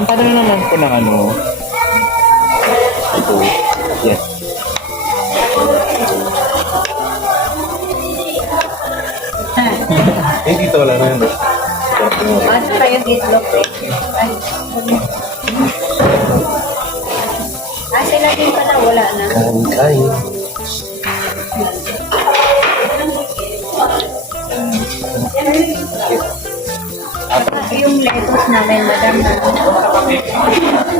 Madam, paano naman po ng ano? Ito. Yes. Dito wala na yun. Ano pa yung itlog eh? Ay. Sila din pala wala na. Kain. Yung lettuce namin, madam, na.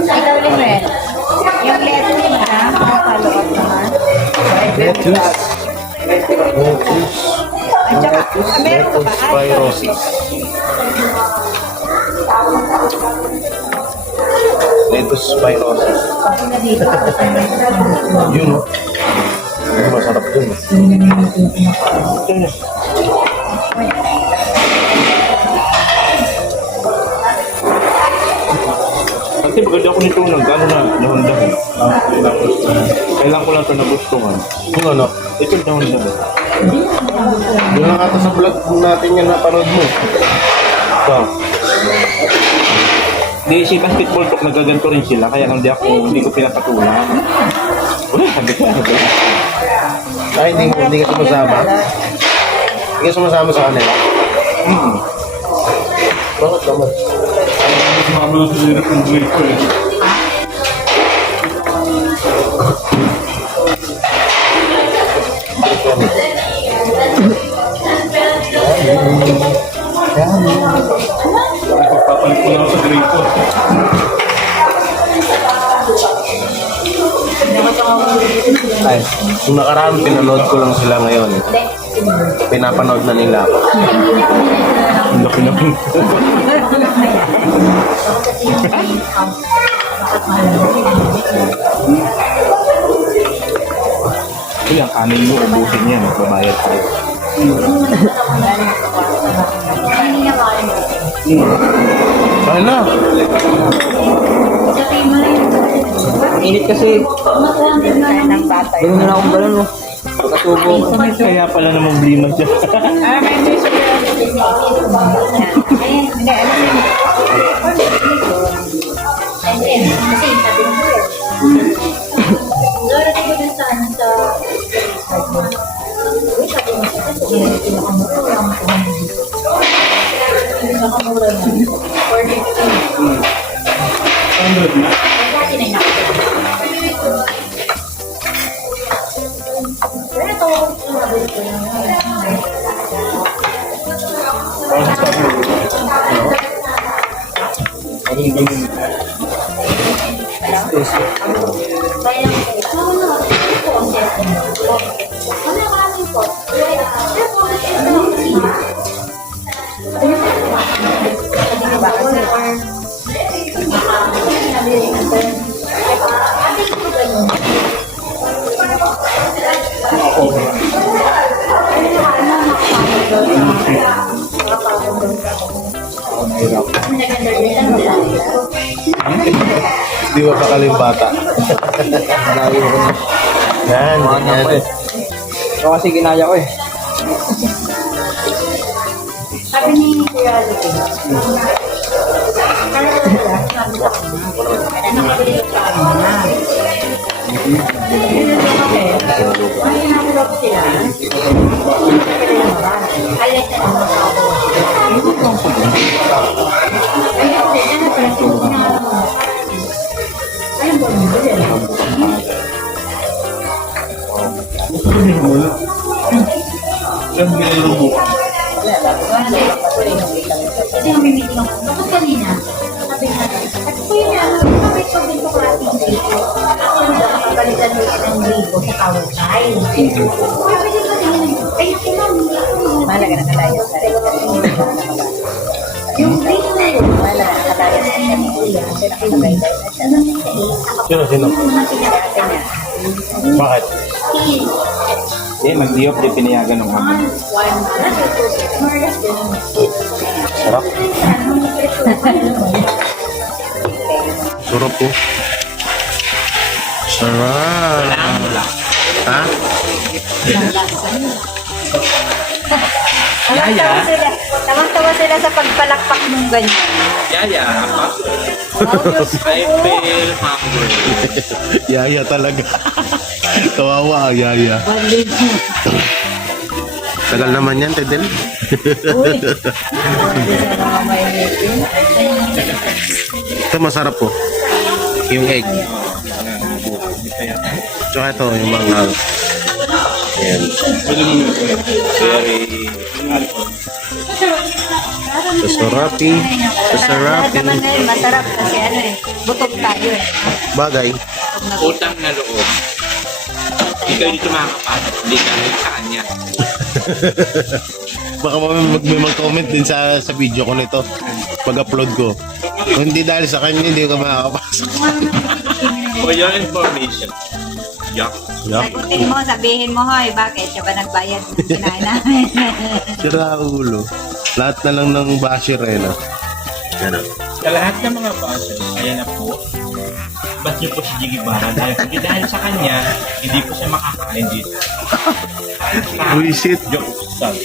Ikaw din rin. Yung lettuce, madam, follow up naman. Lettuce. At saka, meron ka ba? Spirosis. Lettuce spirosis. Yun. Masarap dun. Kasi maganda ako nito ng gano'n na nahundahan. Kailangan ko lang ito nagustuhan. Yung ano? Ito nahundahan. Yun lang ata sa vlog natin yan napanood mo. So, Di si basketball talk nagaganto rin sila kaya hindi ko pinapatulan. Wala, sabi ko ano ba? ay hindi ka sumasama. Hindi ka sumasama sa kanila. Bakit naman? Sumama sa hirap ng buhay ko eh. Papalit ko lang sa grade ko. Ay, yung nakaraan pinanood ko lang sila ngayon. Pinapanood na nila ako. Ang laki na pinto. Ilang kanin mo, ubusin niya, magbabayad tayo. Kaya na. Init kasi. Ng bata. Ganun na akong balon mo. Pagkasubo. Kaya pala namang blima siya. May news ko yun. Hindi, ano yun? Kasi sabi mo yun. Lora, di ko dun sa sabi mo siya kasi pinakamura na. 450. 100 na? Dati na yun. Pero ito, sinabi ko na. Parang sabi mo. Anong ganun? Kaya lang ito, ito ang setting. Ano kasi po? Di ba pakala yung bata? Malayo ko na. Yan, Ano ko eh. yan. Ito kasi ginaya ko eh. Sabi ni Kuya Lupi, nakabili ko sa kanina. Ay, nakulog sila. Alit na lang ako. Ayun po, Saan ginagawa mo? kasi yung meeting ako. Tapos kanina, sabi nga, at ko yun ano, bakit ko dito ko ating dito? Actually, nakapalitan mo ng libo sa power time. Sabi ko kanina, ay, kumam, malaga na kalayo sa rin. Yung green na yun, malaga na kalayo sa rin. Pero kinabay na siya. Sino? Mga pinagkata niya. Bakit? Eh, mag-diop di pinayagan ng mama. Sarap. Sarap po. Sarap. Ha? Yaya. Tawang-tawa sila sa pagpalakpak ng ganyan. Yaya, I feel hungry. Yaya talaga. Kawawa, yaya. Tagal naman yan, Tedel. Uy. May meeting. Ito masarap po. Yung egg. Tsaka ito, yung manghang. Ayan. Very Sasarapi. Lahat naman ngayon masarap kasi ano eh, butog tayo eh. Bagay. Utang na loob. Ikaw dito makakapasok. Hindi dahil sa kanya. Baka may mag-comment din sa video ko nito. Pag-upload ko. Kung hindi dahil sa kanya, hindi ka makakapasok. For your information. Yuck. Yuck. Sagutin mo, sabihin mo, hoy, bakit? Siya ba nagbayad ng kinain namin? Sira ulo. Lahat na lang ng basher eh, no? Yan o. Sa lahat ng mga bashers, ayan na po. Ba't niyo po si Jiggy Barra? Dahil sa kanya, hindi po siya makakain dito. Buisit. Joke. Sorry.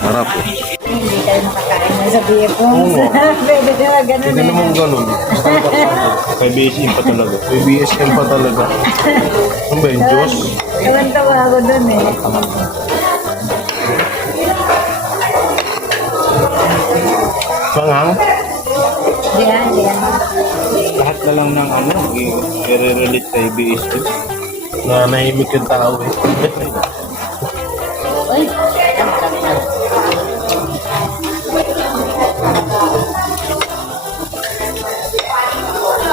Harap po. Hindi tayo makakain na sa biyepong. Oo. Pwede na ganun Hindi eh. naman ganun. May BSM pa talaga. May BSM pa talaga. Ano ba yun, Diyos? Tawan-tawa ako dun eh. Panghang? Diyan, diyan. Lahat na lang ng ano, i-relate kay BSM. Na nahimik yung tao eh. Uy, tam.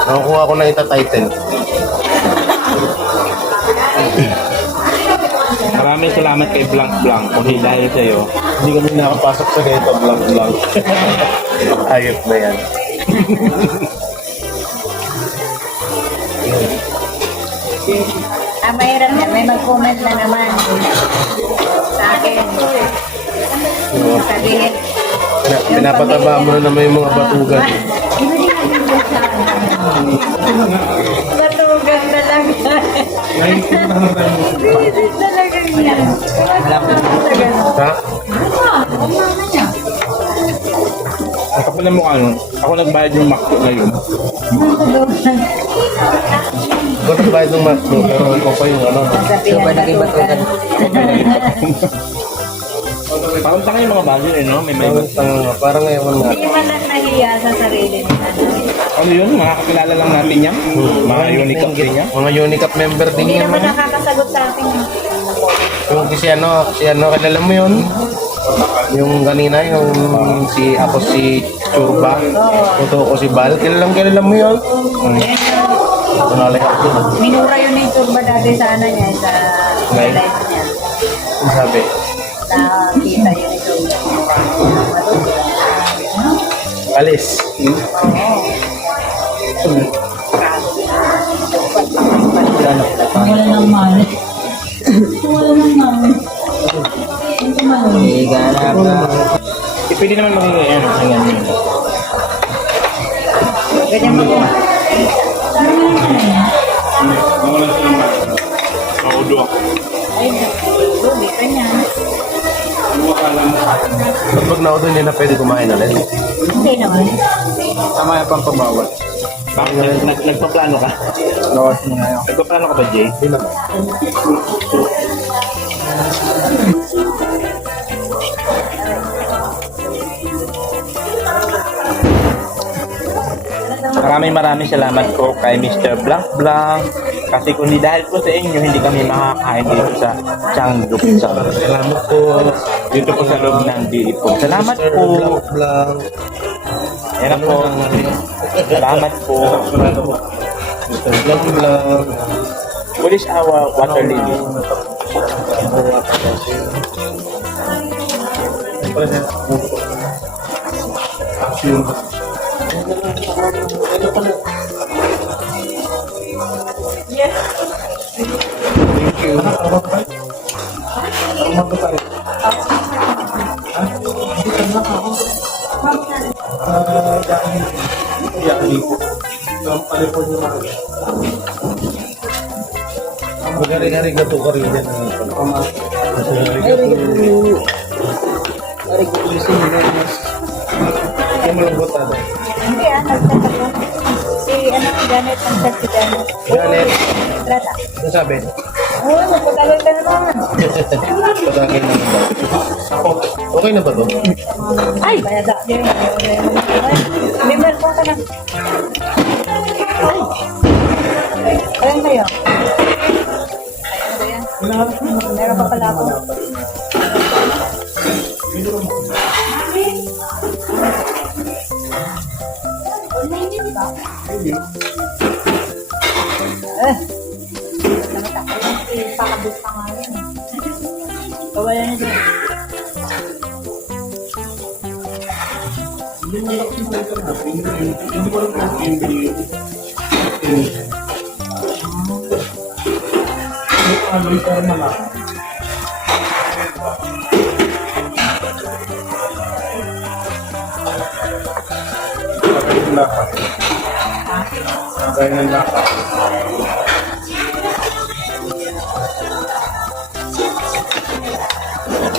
Nakukuha ko na ita-title. Maraming salamat kay Blank Blank. Kasi dahil sa'yo, Hindi kami nakapasok sa ganito, blank. Ayop na yan. Mahirap yan. May mag-comment na naman sa akin. Sabihin, Pinapataba mo na naman yung mga batugan. batugan talaga. Hindi talaga yan. Ha? ang kapal ng mukha nun, ako nagbayad yung McDo ngayon. Ikaw nagbayad ng McDo, pero ikaw pa yung ano. Sabihin ba naging batugan? Parang tanga yung mga bagay eh, no? May Parang ngayon nga. Hindi man lang nahiya sa sarili nila. Ano yun? Makakakilala lang natin yan? Mga unique up din yan? Mga Unicap member din Hindi yan. naman nakakasagot sa akin. Yung si ano, kilala mo yun? Yung kanina, yung ako si Churba. Totoo ko si Bal. Kilala mo yun? Kunalay ako. Minura yun yung turba dati sa ano niya, sa Right. live niya. Ang sabi. Nakita yun yung turba. Alis. Wala nang mali. Wala nang mali. Pwede naman maging ano, ganyan. Ganyan mo. Nawalan silang ba? Maudo ako. Ay, rubi ka niya. Pag naudo hindi na pwede kumain ulit. Hindi naman. Tama yung pampabawal. Bakit? Nagpaplano ka? Lawas mo na yun. Nagpaplano ka ba, Jay? Hindi naman. Maraming salamat po kay Mr. Blank Blank. Kasi kung di dahil po sa inyo, hindi kami makakain dito sa Changguk. Salamat po. Dito po sa loob ng Diipon. Salamat po. Blank. Yan po. Salamat po. Blank blank. What is our water lily? Thank you. Magari-hari ka to ka rin yan. Ay, gumising na mas. Yung malungkot natin. Hindi nagchat ako. Si Janet, nagchat si Janet. Janet, Trata. ano sabi? Oo, magpatagal ka na naman. Patagin naman ba? Okay na ba to? Ay! Kaya da, di rin. Limer ko ka na. Ay! Ayan kayo. Meron pa pala ako. Pakabit pa nga yun. Kawala na dyan.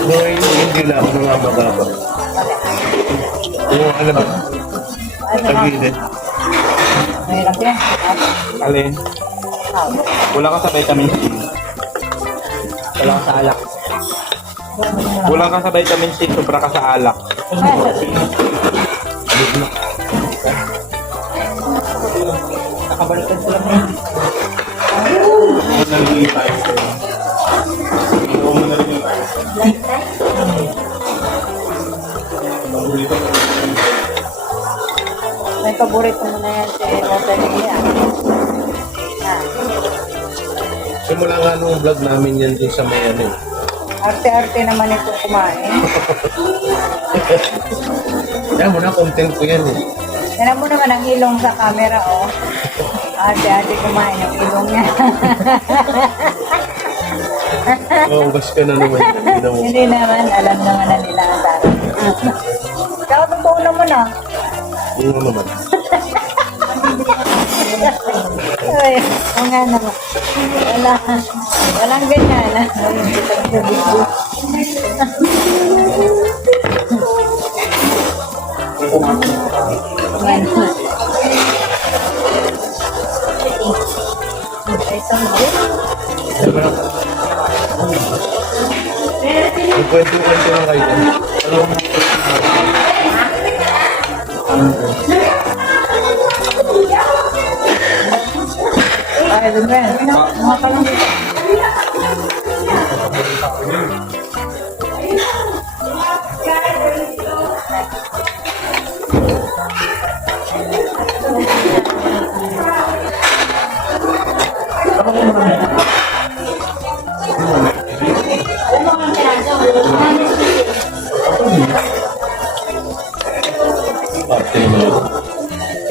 No, hindi na ako nga magaba. Yung ano ba? Tagilid. Mahirap yan. Alin? Wala ka sa vitamin C. Wala ka sa alak. Kulang ka sa vitamin C, sobra ka sa alak. Nakabalikan ko lang yun. May paborito mo na yan si Rosalia. Simula nga nung vlog namin yan dun sa may ano eh. Arte-arte naman ito kumain. Kaya mo na, content ko yan eh. Tignan mo naman ang ilong sa camera, oh. Arte-arte kumain yung ilong niya. Oh, gas ka na naman. Hindi na mo. Hindi naman, alam naman na nila ang tara. Ikaw, totoo naman ah. Hindi mo naman. Ay, o nga naman. Walang ganyan. Yung kwento-kwento lang kayo. Ay, Ruben, mga ka lang dito.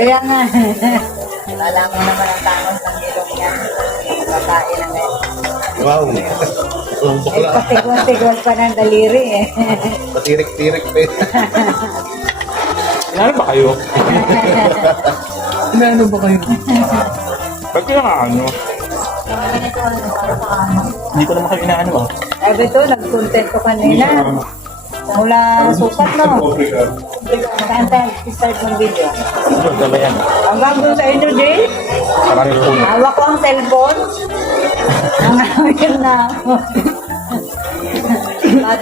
Kaya nga, wala mo naman ang tangos ng ilong niya. Babae na ngayon. Wow. Ang Ay, bakla. patigwas-tigwas pa ng daliri eh. Patirik-tirik pa eh. Ano ba kayo? Inaano ba kayo? Ba't kaya nga ano? Hindi ko naman kayo inaano ah. Sabi to, nag-content ko kanina. Mula sukat, no? Saan tayo start ng video? Ano ba yan? Hanggang doon sa inyo, Jay? Maraming puno. Hawak ko ang cellphone. Nangawin na ako.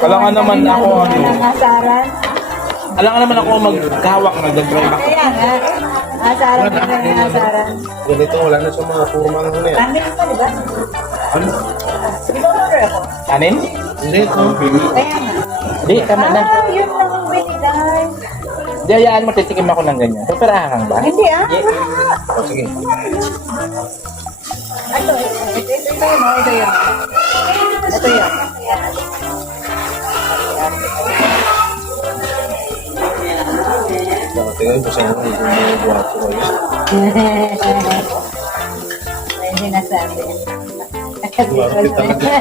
Kala nga naman ako, ano? Ng asaran. Alam nga naman ako maghawak, nag-drive ako. Kaya nga. Asaran na rin yung asaran. Ganito, wala na sa mga purmang na yan. Tamis pa, di ba? Ano? Di ba order ako? Kanin? Hindi ito. Kaya nga. Hindi, tama na. Yun lang ang binigay. Di, hayaan mo, titikim ako ng ganyan. Paperahan ba? Hindi ah. Oh, sige. Ito yun. Ito yun. Ito yun. Tingnan ko sa mga yung buwapo kayo. May sinasabi. Buwapo talaga.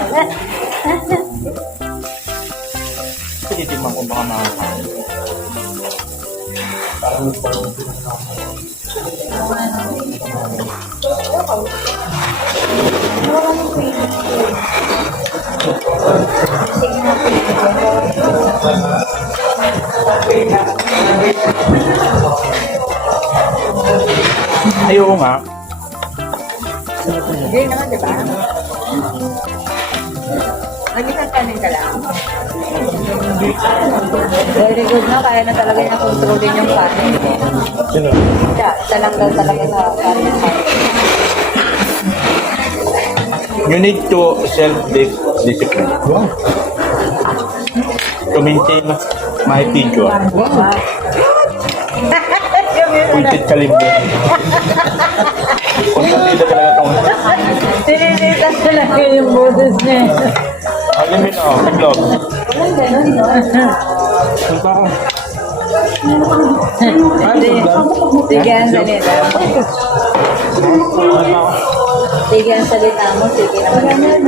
Titikim ako baka makakain. Ay, oo nga. Hindi naman, di ba? Nag-isang kanin ka lang. Very good na. Kaya na talaga niya kontrolin yung kanin. Sino? Isa lang daw talaga sa kanin. You need to self-discipline. Wow. To maintain my figure. Wow. Kuntit kalimbo. Kuntit talaga itong... Sininitas talaga yung boses niya. Alam mo na, kaglog. Walang ganun, no? Punta ko. Sige, ang salita. Sige, ang salita mo. Sige naman.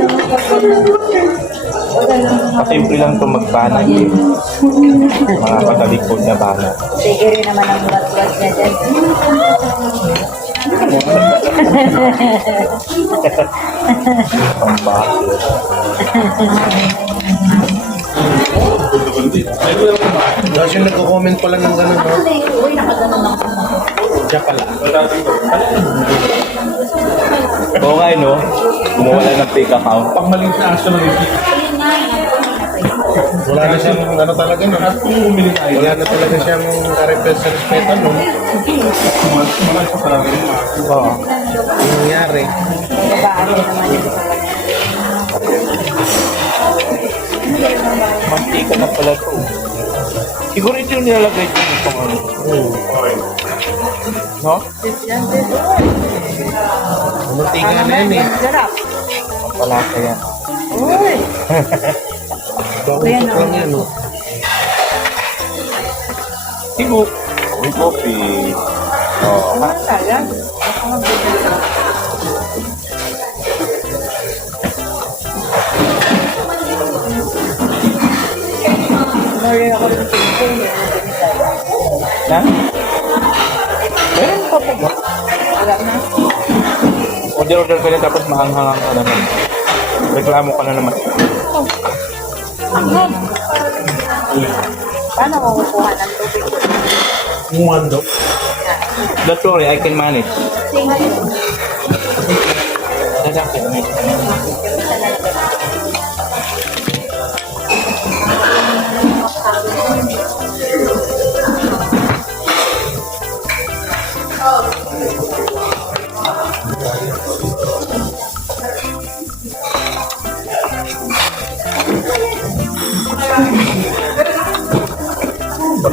Kasimple lang itong magbana. Mga patalikod na bana. Sige rin naman ang mulat-mulat niya dyan. Pambakit. Tapos yung nagko-comment pala ng gano'n, no? Uy, nakaganon ako. Siya pala. Okay, no? Kumuwala ng fake account. Pag maling sa action ng ipit, Wala na siyang ano talaga, no? Wala na talaga siyang respeto, no? mga sa talaga rin. Oo. Yung nangyari. Babae naman yun. Mantika na pala to. Siguro ito yung nilalagay dito itong ano. No? Muntika na yan, eh. Sarap. Wala kaya. Uy. Bausok lang yan, no? Siguro. Uy, coffee. Oo. Ano talaga? Mori ako rin sa Ha? Meron pa po ba? Wala na. Order ka na tapos mahanghang ka naman. Reklamo ka na naman. Paano ko kukuha ng tubig? Umando. Don't worry, I can manage. Thank you. Lalaki.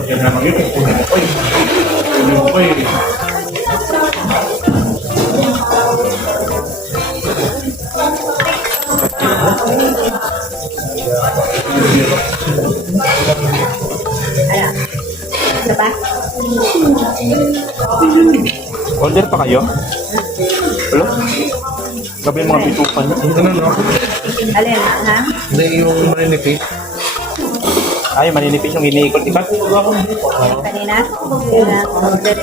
Yan naman yun. Uy. Uy. Ayan. Ano ba? Order pa kayo? Hello? Gabi yung mga bitukan niyo. Ano, no? Alin, ha? Hindi, yung maninipit. Ay, maninipis yung iniikot-ikot. Kanina? Kanina. Order.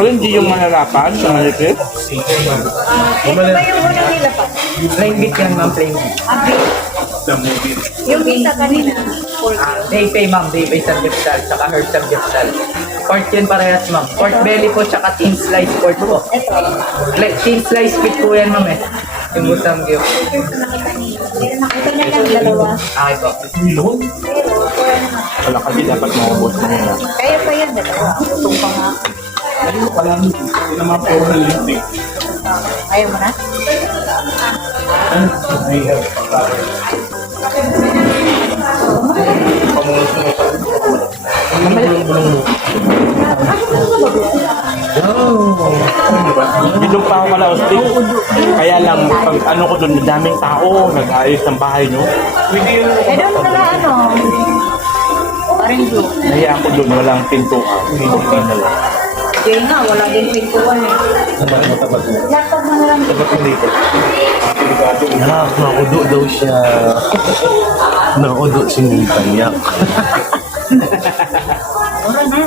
Alin di yung malalapan sa manipis? Ito ba yung unang nila pa? Plain beef yan, ma'am, plain beef. Yung isa kanina. Pork. Day ma'am, day samgyupsal, tsaka herb samgyupsal. Pork yun parehas, ma'am. Pork belly po, tsaka thin slice pork po. Thin slice meat po yan, ma'am, eh. Yung samgyup. Ito na lang dalawa. Okay po. Wala kasi dapat maubos mo nila. Kaya pa yan, dalawa. Utong pa nga. Hindi naman po ng lipstick. Ayaw mo na? Dito pa ako kalaustik. Kaya lang, pag ano ko doon, daming tao, nag-ayos ng bahay nyo. Eh, doon pala ano? Parang blue. Nahiya ako doon, walang pintuan. Hindi na lang. Hindi nga, wala din pintuan eh. Laptop mo na lang. Naudo daw siya. Naudo si Nintanya. Wala na.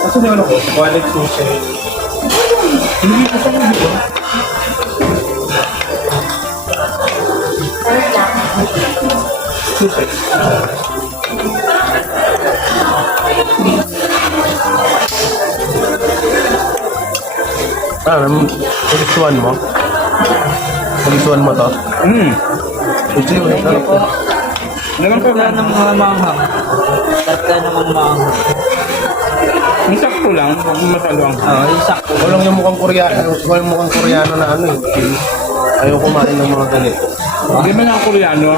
Kasi naman ako, wallet ko siya. Hindi ko siya hindi ko. Nagustuhan mo? Nagustuhan mo to? Gusto mo ito? Naman ko Wala ng mga manghang. Tatla namang manghang. ang sakto lang, huwag mo masyado ang Oo, yung sakto. Walang yung mukhang Koreano na ano eh. Ayaw kumain ng mga ganito. Hindi man ako Koreano.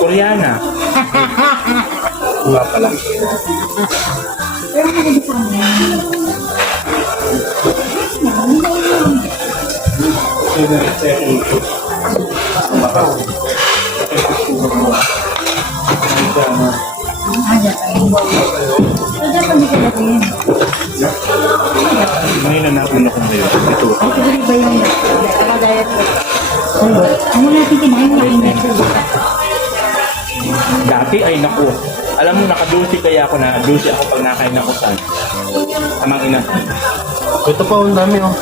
Koreana. Nga pala. Pero maganda sa amin. So, dapat hindi ka natin. Ngayon na natin ako ngayon. Ito. Ay, siguro ba yung diet ko? Ano natin kinain na init? Dati ay naku. Alam mo, nakadusi kaya ako na dusi ako pag nakain ako saan. Amang ina. Ito pa, ang dami oh.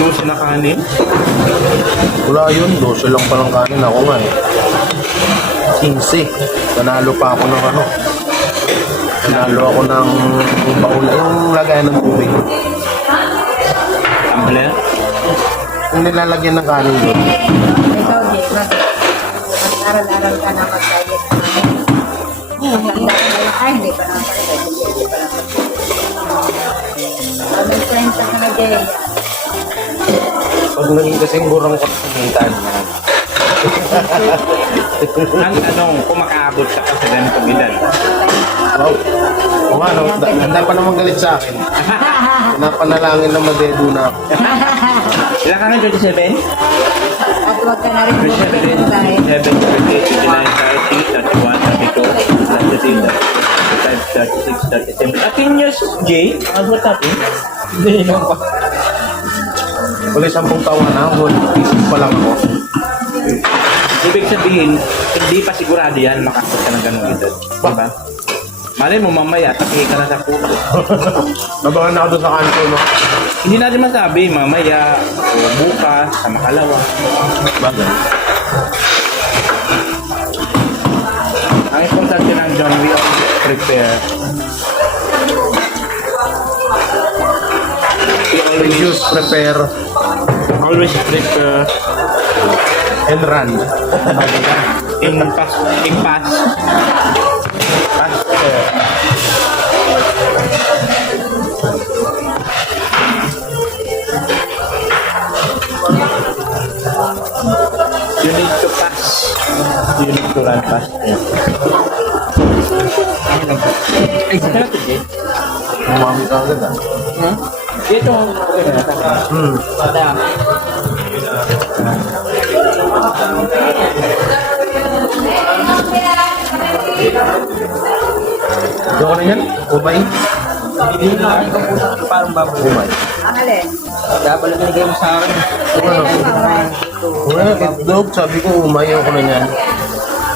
Dusi na kanin. Wala yun, 12 lang palang kanin. Ako nga eh. 15. Nanalo pa ako ng ano. Nanalo ako ng baula. Yung lagayan ng tubig. Tumbler. Yung nilalagyan ng kanin doon. Ikaw, Jay, mag-aral-aral ka na mag-diet. Ang tanda ko na lang, ay, hindi pa naman pala, hindi pa naman. May friends ako na Jay. Pag naging kasing burang ko sa hintan. Ang anong, kung makaabot ka pa sa ganitong edad. Wow. O nga, no, handa pa naman galit sa akin. Pinapanalangin na madedo na ako. Ilan ka na, 27? At huwag ka na rin 27, 28, 29, 30, 31, 32, 33, 35, 36, 37. 18 years, Jay? What's happening? Hindi naman pa. Wala 10 taon na, isip pa lang ako. Ibig sabihin, hindi pa sigurado yan makakot ka ng ganung edad. Diba? Malay mo mamaya, tapihin ka na sa puso. Nabangan na ako doon sa kanto, no? Hindi natin masabi, mamaya, o bukas, sa makalawa. Bagay. Ang importante ng John, we always prepare. Precious, prepare, Always prepare and run. in past. You need to pass. You need to run fast. Ay, sa natin, Jay. Umami ka agad, ah. Dito, okay na. Diyo ko na yan? Umay? Hindi na ikaw po parang baboy. Umay. Ang alin? Dapat lang binigay mo sa akin. Ano? Wala, itlog. Sabi ko, umay ako na yan.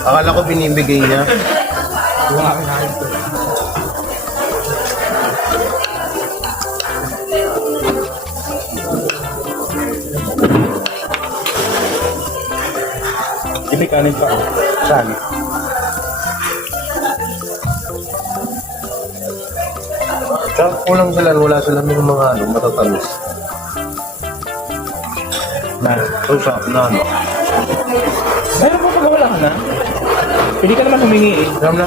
Akala ko binibigay niya. Ibig kanin pa. Saan? Tsaka kulang sila, wala sila ng mga ano, matatamis. Na. Usap na ano. Meron po pag wala ka na. Pwede ka naman humingi eh. Alam na.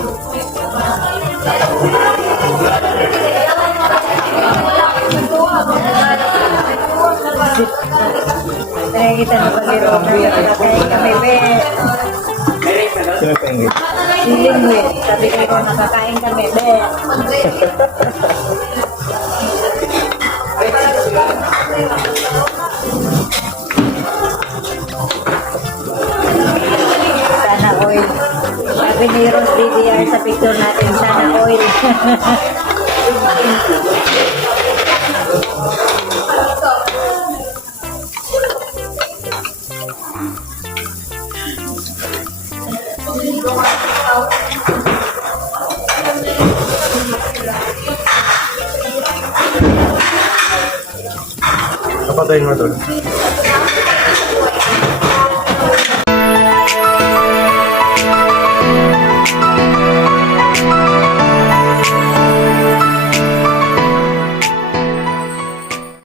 Kaya kita na pag-iro. Kaya kami, be. Sino pa ingit? Si Lingwit. Sabi ko, nakakain kami, be. Sana oil. Sabi ni Ros DDR, tayo sa picture natin. Sana oil. Napatayin mo doon.